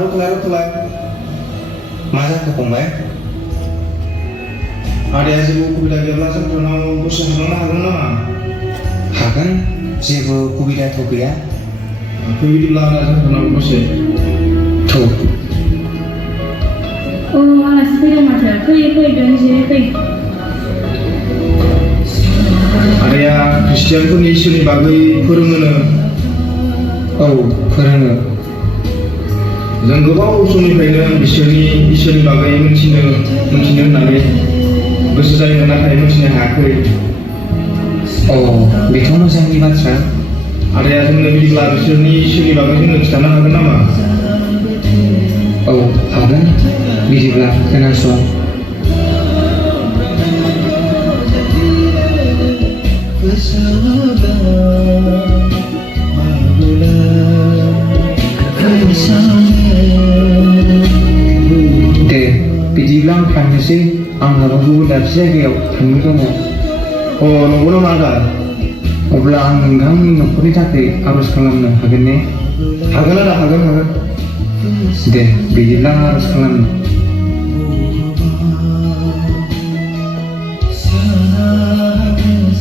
रथलाय मा जाखो फंबाय? आदाया जेबो उसुबिदा गैयाब्ला जोंफोरनाव दसे थालांनो हागोन नामा? हागोन, जेबो उसुबिदाथ' गैया। फै बिदिब्ला आदा जोंफोरनाव दसे। थौ। आलासि फैदों माथो। फै दोन जिराय फै। आदाया ख्रिस्टियानफोरनि इसोरनि बागै फोरोङोनो। औ, फोरोङो। जों गोबाव समनिफ्रायनो बिसोरनि इसोरनि बागै मिथिनो होननानै गोसो जायो, नाथाय मिथिनो हायाखै। बेथ' मोजांनि बाथ्रा। आदाया जोंनो बिदिब्ला बिसोरनि इसोरनि बागै जोंनो खिन्थानो हागोन नामा? औ, हागोन। बिदिब्ला खोनासं। दे, बिदिब्ला आं थांनोसै। आंहाबो गुबुन दाबसे जायगायाव थांनो दङ। नंगौ नामा आदा? अब्ला आं नोंथांनि न'खरनि थाखाय आर'ज खालामनो हागोन ने? हागोन आदा, हागोन। दे, बिदिब्ला आं आर'ज खालामनो।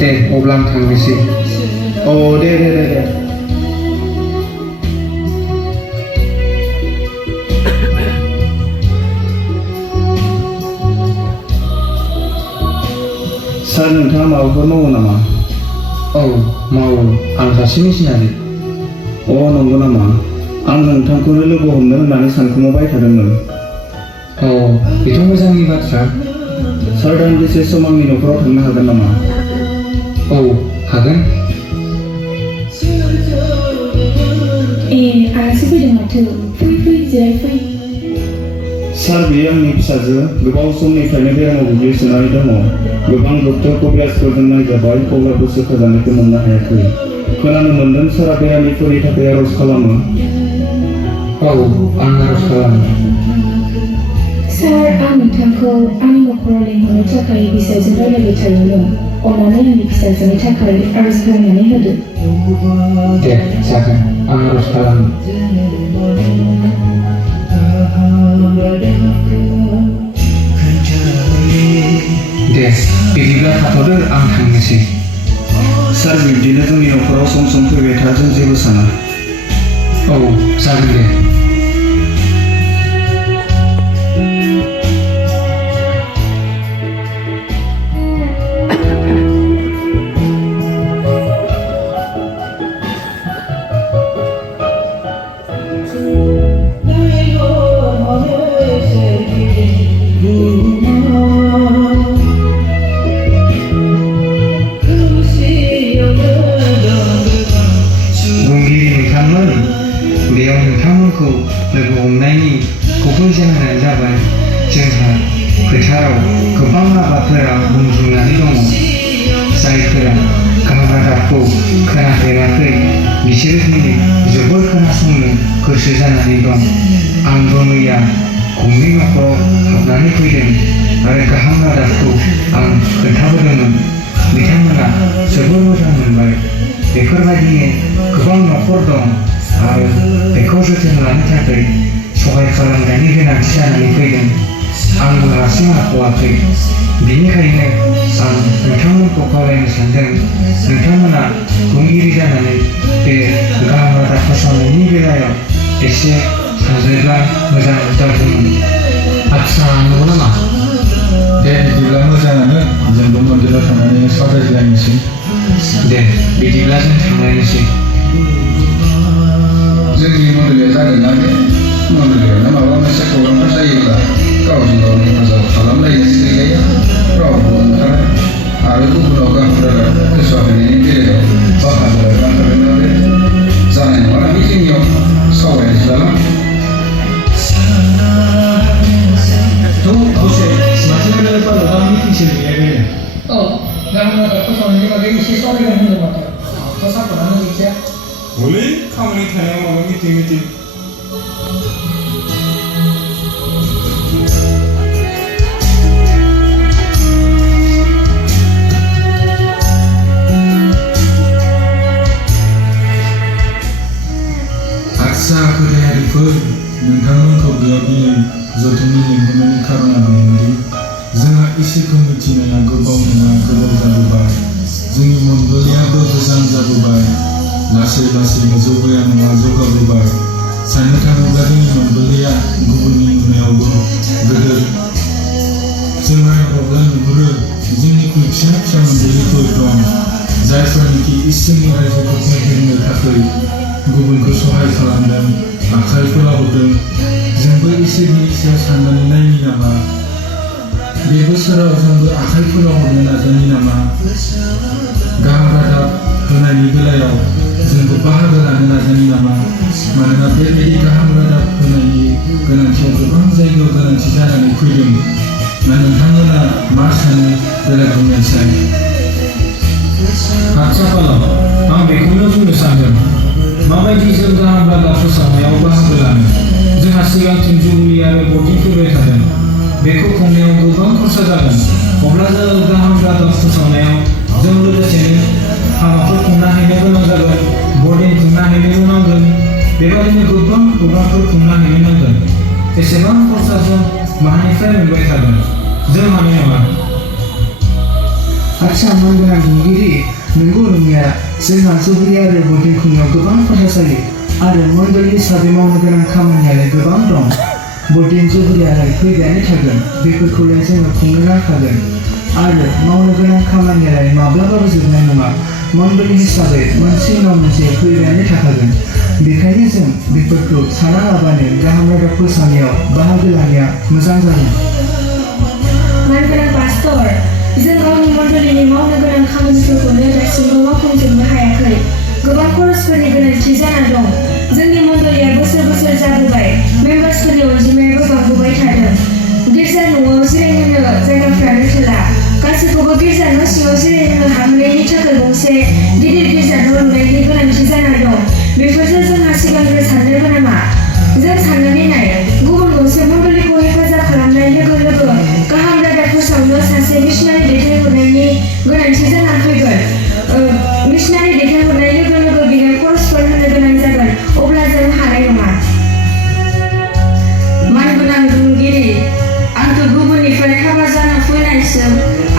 दे, अब्ला आं थांनोसै। दे। सार, नोंथाङा माबाफोर मावो नामा? औ, मावो। आं सासे मिशनारि। नंगौ नामा? आं नोंथांखौनो लोगो हमनो होननानै सानखुमाबाय थादोंमोन। बेथ' मोजांनि बाथ्रा। सार, दान्दिसे सम आंनि न'खराव थांनो हागोन नामा? औ, हागोन। आलासि फैदों माथो। फै जिराय फै। सार, बेयो आंनि फिसाजो। गोबाव समनिफ्रायनो बेरामाव गोग्लैसोनानै दङ। गोबां डक्टर कबिराजफोरजों नायजाबाय, अब्लाबो सोखाजानायखौ मोननो हायाखै। खोनानो मोन्दों सारा बेरामिफोरनि थाखाय आर'ज खालामो। औ, आं आर'ज खालामो। सार, आं नोंथांखौ आंनि न'खराव लिंहरनो थाखाय बिसाजों रायज्लायबाय थायोमोन। अन्नानै आंनि फिसाजोनि थाखाय आर'ज खालामनानै होदो। दे, जागोन। आं आर'ज खालामो। दे, बिदिब्ला थाथ'दो, आं थांनोसै। सार, बिब्दिनो जोंनि न'खराव सम सम फैबाय था, जों जेबो साना। औ, जागोन दे। बेयाव नोंथांमोनखौ लोगो हमनायनि गुबै जाहोनानो जाबाय, जोंहा फोथाराव गोबां आबादफोरा बुंफबनानै दङ। जायफोरा गाहाम खोनाफेराखै, बिसोरो दिनै जोबोर खोनासंनो गोसो जानानै दं। आंबो मैया गंनै न'खराव हाबनानै फैदों आरो गाहाम रादाबखौ आं खोन्थाबोदोंमोन। बिथांमोना जोबोर मोजां मोनबाय। बेफोरबायदिनो गोबां न'खर दं आरो बेखौ जोथोन लानो थाखाय सहाय खालामनायनि गोनांथि जानानै फैदों। आंबो हारसिं हाख'वाखै। बेनिखायनो आं नोंथांमोनखौ खावलायनो सानदों, नोंथांमोना बुंगिरि जानानै बे गाहाम रादाब फोसावनायनि बेलायाव एसे सानज्रिब्ला मोजां जागौमोन। आदसा, नंगौ नामा? दे, बिदिब्ला मोजाङानो। जोंबो मन्दिराव थांनानै सावरायलायनोसै। दे, बिदिब्ला जों थांलायनोसै। जोंनि मन्दिराव जागोन ना बे? मन्दिरावनो माबा मोनसे प्रग्रामफोर जायोब्ला गावजों गाव हेफाजाब खालामलायनो गैलाया, रावबो ओंखारा। आरो गुबुनाव गाहाम रादाब फोसावहैनायनि बेलायाव बाहागो लांखागोन ना बे? जानाय नङा बे जोंनियाव सावरायनोसैब्ला। गाहाम रादाब फोसावनायनि बागै एसे सावरायगोन होनदों माथो। साफानानो गैखाया। हलै, खामानि थानायाव माबा मिटिं। आदसा, गोदायारिफोर, नोंथांमोनखौ बेयाव दिनै जथुमनि लिंहरनायनि खारना बेनोदि जोंहा इसोरखौ मिथिनाया गोबाव नङा गोबाव जाबोबाय जोंनि मण्डलीयाबो गोजाम जाबोबाय लासै लासैनो जौगाया नङा जौगाबोबाय साननो थाङोब्ला जोंनि मण्डलीया गुबुननि नुनायावबो गोदोर जों नायहरोब्ला नुहुरो जोंनिख्रुइ फिसा फिसा मण्डलीफोर दं जायफोरनिखि इसोरनि रायजोखौ फेहेरनो थाखाय गुबुनखौ सहाय खालामदों आखाइ फोलावदों जोंबो इसोरनि सायाव साननानै नायनि नामा बे बोसोराव जोंबो आखाइ फोलावहरनो नाजानि नामा गाहाम रादाब होनायनि बेलायाव जोंबो बाहागो लानो नाजानि नामा मानोना बेबायदि गाहाम रादाब होनायनि गोनांथिया गोबां जायगायाव गोनांथि जानानै फैदों ना नोंथांमोना मा सानो देलाय बुंनायसाय आथिखालाव आं बेखौनो बुंनो सानदों माबायदि जों गाहाम रादाब फोसावनायाव बाहागो लानो जोंहा सिगांथिं जुबुलि आरो बर्डिं फैबाय थादों बेखौ खुंनायाव गोबां खरसा जागोन अब्ला जों गाहाम रादाब फोसावनायाव जों लोगोसेनो हाबाफोर खुंनो हैनो गोनां जागोन बर्डिं खुंनो हैनो नांगोन बेबायदिनो गोबां प्रग्रामफोर खुंनो हैनो नांगोन एसेबां खरसा जों मानिफ्राय मोनबाय थागोन जों हानाय नङा आच्छा मानगोनां बुंगिरि नंगौ नंनाया जोंहा जुबुलि आरो बर्डिं खुंनायाव गोबां खरसा जायो आरो मण्डली हिसाबै मावनो गोनां खामानियालाय गोबां दं बर्डिं जुबुलियालाय फैबायानो थागोन बेफोरखौलाय जोङो खुंनो नांखागोन आरो मावनो गोनां खामानियालाय माब्लाबाबो जोबनाय नङा मण्डली हिसाबै मोनसे उनाव मोनसे फैबायानो थाखागोन बेखायनो जों बेफोरखौ सानालाबानो गाहाम रादाब फोसावनायाव बाहागो लानाया मोजां जागोन मानगोनां पास्टर जों गावनि मण्डलीनि मावनो गोनां खामानिफोरखौनो दासिमबो मावफुंजोबनो हायाखै गोबां खरसफोरनि गोनांथि जाना दं जोंनि मण्डलीया बोसोर बोसोर जाबोबाय मेम्बार्सफोरनि अनजिमायाबो बांबोबाय थादों गिर्जा न'आव जिरायहोनो जायगाफ्रानो थोला गासैखौबो गिर्जा न' सिङाव जिरायहोनो हाहोनायनि थाखाय गंसे गिदिर गिर्जा न' लुनायनि गोनांथि जाना दं बेफोरजों जोंहा सिगांग्रो साननो गोनाङा जों साननानै नाय गुबुन गंसे मण्डलीखौ हेफाजाब खालामनाय लोगो लोगो गाहाम रादाब फोसावनो सासे मिशनारि दैथायहरनायनि गोनांथि जाना फैगोन मिशनारि दैथायहरनाय लोगो लोगो बिनो खरसफोर होनो गोनां जागोन अब्ला जों हानाय नङा मानगोनां बुंगिरि आंथ' गुबुननिफ्राय हाबा जाना फैनायसो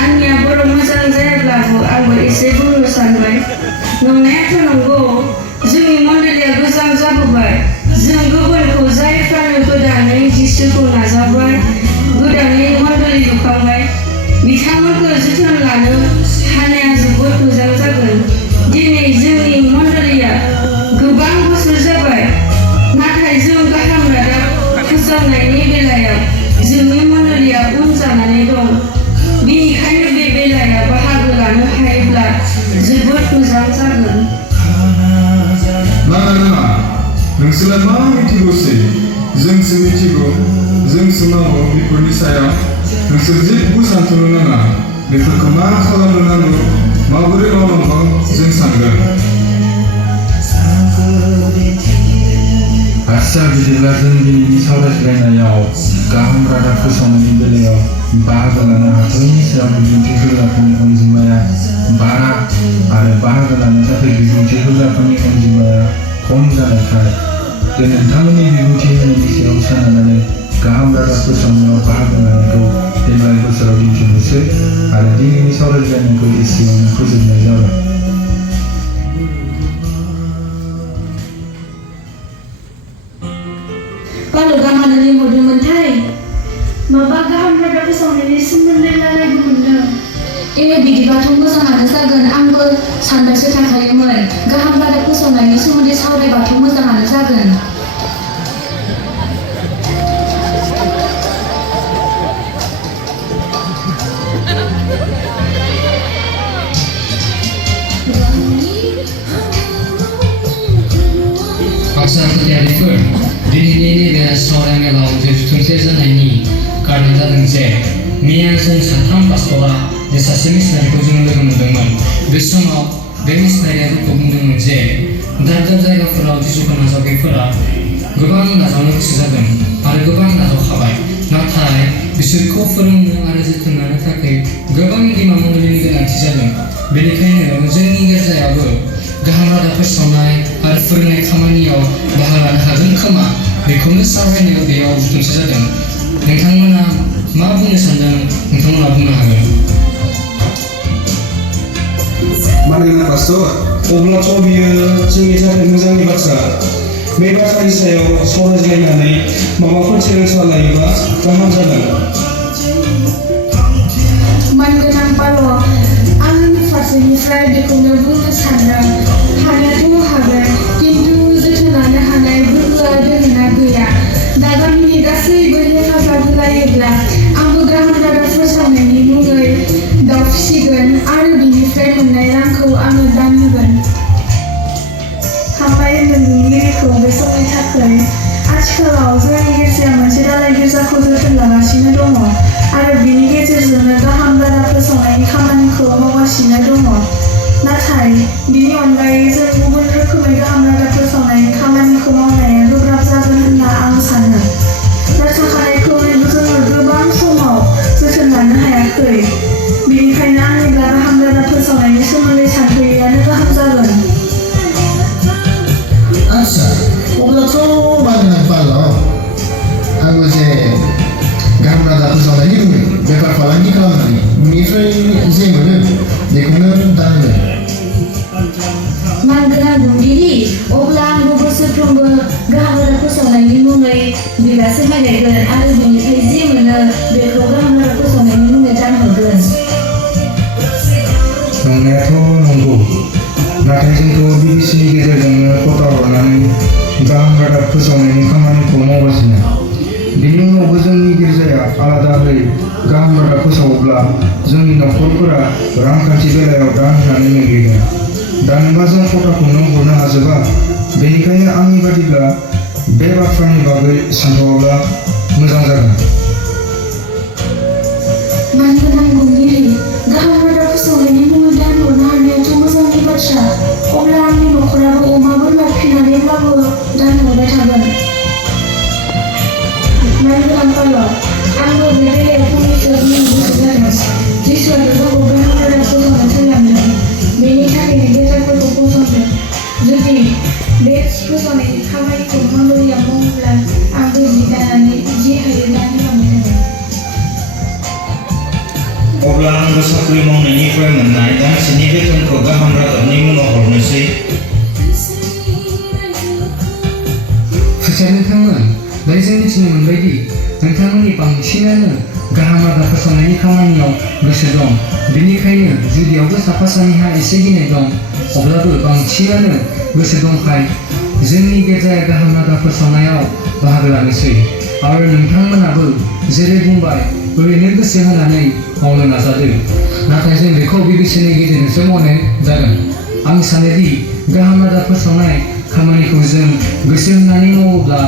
आंनिया बर' मोजां जायाब्लाबो आंबो एसे बुंनो सानबाय नंनायाथ' नंगौ जोंनि मण्डलीया गोजाम जाबोबाय जों गुबुनखौ जायफ्रानो गोदानै जिसुखौ नाजावबाय गोदानै मण्डली लुखांबाय बिथांमोनखौ जोथोन लानो हानाया जोबोद मोजां जागोन दिनै जोंनि मण्डलीया गोबां बोसोर जाबाय नाथाय जों गाहाम रादाब फोसावनायनि बेलायाव जोंनि मण्डलीया उन जानानै दं बेनिखायनो बे बेलायाव बाहागो लानो हायोब्ला जोबोद मोजां जागोन नाङा नाङा नोंसोरलाय मा मिथिगौसै जोंसो मिथिगौ जोंसो मावो बेफोरनि सायाव नोंसोर जेबो सानथ'नो नाङा बेफोरखौ मा खालामनो नांगौ माबोरै मावनांगौ जों सानगोन आच्छा बिदिब्ला जों दिनैनि सावरायज्लायनायाव गाहाम रादाब फोसावनायनि बेलायाव बाहागो लानो हाथावैनि सायाव बिबुंथि होग्राफोरनि अनजिमाया बारा आरो बाहागो लानो थाखाय बिबुंथि होग्राफोरनि अनजिमाया खम जानायखाय जों नोंथांमोननि बिबुंथि होनायनि सायाव सोनारनानै गाहाम रादाब फोसावनायाव बाहागो लानायखौ देग्लाय बोसोराव दिन्थिनोसै आरो दिनैनि सावरायज्लायनायखौ एसेयावनो फोजोबनाय जाबाय बालुगा मानो लिंहरदोंमोनथाय माबा गाहाम रादाब फोसावनायनि सोमोन्दै रायलायनो मोनदों बिदिबाथ' मोजाङानो जागोन आंबो सानबायसो थाखायोमोन गाहाम रादाब फोसावनायनि सोमोन्दै सावरायबाथ' मोजाङानो जागोन आच्छा खुदियाफोर दिनैनि नैबे सावरायमेलाव जथुमसे जानायनि कारना जादों जे मैया जों साथाम पास्टरा सासे मिशनारिखौ जों लोगो मोनदोंमोन बे समाव बे मिशनारिया जोंखौ बुंदोंमोन जे दाब दाब जायगाफोराव जिसुखौ नाजावग्राफोरा गोबां नाजावनो गोसो जादों आरो गोबां नाजावखाबाय नाथाय बिसोरखौ फोरोंनो आरो जोथोन लानो थाखाय गोबां बिमा मण्डलीनि गोनांथि जादों बेनिखायनो जोंनि गिर्जायाबो गाहाम रादाब फोसावनाय आरो फोरोंनाय खामानियाव बाहागो लानो हागोन खोमा बेखौनो सावरायनो बेयाव जथुमसे जादों। नोंथांमोना मा बुंनो सानदों नोंथांमोना बुंनो हागोन। मानगोनां पास्टर, अब्लाथ' बियो जोंनि थाखाय मोजांनि बाथ्रा। बे बाथ्रानि सायाव सावरायज्लायनानै माबाफोर थिरांथा लायोबा गाहाम जागोन। मानगोनां पाल', आंनि फारसेनिफ्राय बेखौनो बुंनो सानदों। हानायाथ' हागोन, खिन्थु जोथोन लानो हानाय गोहोआ दोङोना गैया। दा गामिनि गासैबो हेफाजाब होलायोब्ला आंबो गाहाम रादाब फोसावनायनि मुङै दाउ फिसिगोन आरो बिनिफ्राय मोननाय रांखौ आङो दान होगोन। हामबाय नोंगिरिखौ बे समनि थाखाय। आथिखालाव जोंनि गेजेराव मोनसे दालाय गिर्जाखौ जोथोन लागासिनो दङ आरो बिनि गेजेरजोंनो गाहाम रादाब फोसावनायनि खामानिखौ मावगासिनो दङ। नाथाय बिनि अनगायै जों गुबुन रोखोमै गाहाम रादाब फोसावनायनि खामानिखौ मावनाया गोब्राब जागोन होनना आं सानो। राजाखानायखौ जोङो गोबां समाव जोथोन लानो हायाखै। बेनिखायनो आंनिब्ला गाहाम रादाब फोसावनायनि सोमोन्दै सानथौआनो गाहाम जागोन। आच्छा, अब्लाथ' मानगोनां पाल', आंबो जे गाहाम रादाब फोसावनायनि मुङै बेफार फालांगि खालामनानै बेनिफ्राय जे मोनो बेखौनो दान होगोन। मानगोनां बुंगिरि, अब्ला आंबो बोसोरफ्रोमबो गाहाम रादाब फोसावनायनि मुङै बिगासे माइ गायगोन आरो बेनिफ्राय जे मोनो बेखौ गाहाम रादाब फोसावनायनि मुङै दान हरगोन। नंनायाथ' नंगौ, नाथाय जोंथ' बिबिसिनि गेजेरजोंनो खथा हरनानै गाहाम रादाब फोसावनायनि खामानिखौ मावगासिनो। बेनि उनावबो जोंनि गिर्जाया आलादायै गाहाम रादाब फोसावोब्ला जोंनि नखरफोरा रांखान्थि बेलायाव दान होनानै मेंग्लिगोन। दा नोंबा जों खथाखौनो हरनो हाजोबा। बेनिखायनो आंनि बादिब्ला बे बाथ्रानि बागै सानथौआब्ला मोजां जागोन। मानगोनां बुंगिरि, गाहाम रादाब फोसावनायनि मुङै दान हरनो हानायाथ' मोजांनि बाथ्रा। अब्ला आंनि नखराबो अमा बोरमा फिनानैब्लाबो दान हरबाय थागोन। मानगोनां पाल', आंबो बे बेलायाव फंनैसो बुंनो गोसो जादों। जिसुआथ' जोंखौ गाहाम रादाब फोसावनो थोनलांदों, बेनि थाखायनो गिर्जाफोरखौ फसंदों। जुदि बे फोसावनायनि खामानिखौ मण्डलीया मावोब्ला आंबो जि दानानै जि हायो दान होलांबाय थागोन। अब्ला आंबो साख्रि मावनायनिफ्राय मोननाय दानसेनि बेथनखौ गाहाम रादाबनि मुङाव हरनोसै। खोथिया नोंथांमोन, दायो जों मिथिनो मोनबायदि नोंथांमोननि बांसिनानो गाहाम रादाब फोसावनायनि खामानियाव गोसो दं। बेनिखायनो जुदियावबो साफा सानैहा एसे गिनाय दं, अब्लाबो बांसिनानो गोसो दंखाय जोंनि गिर्जाया गाहाम रादाब फोसावनायाव बाहागो लानोसै। आरो नोंथांमोनाबो जेरै बुंबाय ओरैनो गोसो होनानै मावनो नाजादो। नाथाय जों बेखौ बिबिसिनि गेजेरजोंसो मावनाय जागोन। आं सानोदि गाहाम रादाब फोसावनाय खामानिखौ जों गोसो होनानै मावोब्ला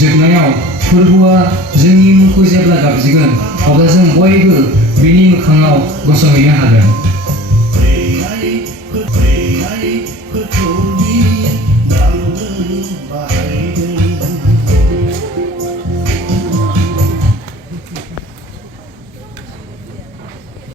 जोबनायाव फोरबोआ जोंनि मुंखौ जेब्ला गाबज्रिगोन अब्ला जों बयबो बिनि मोखाङाव गसंहैनो हागोन।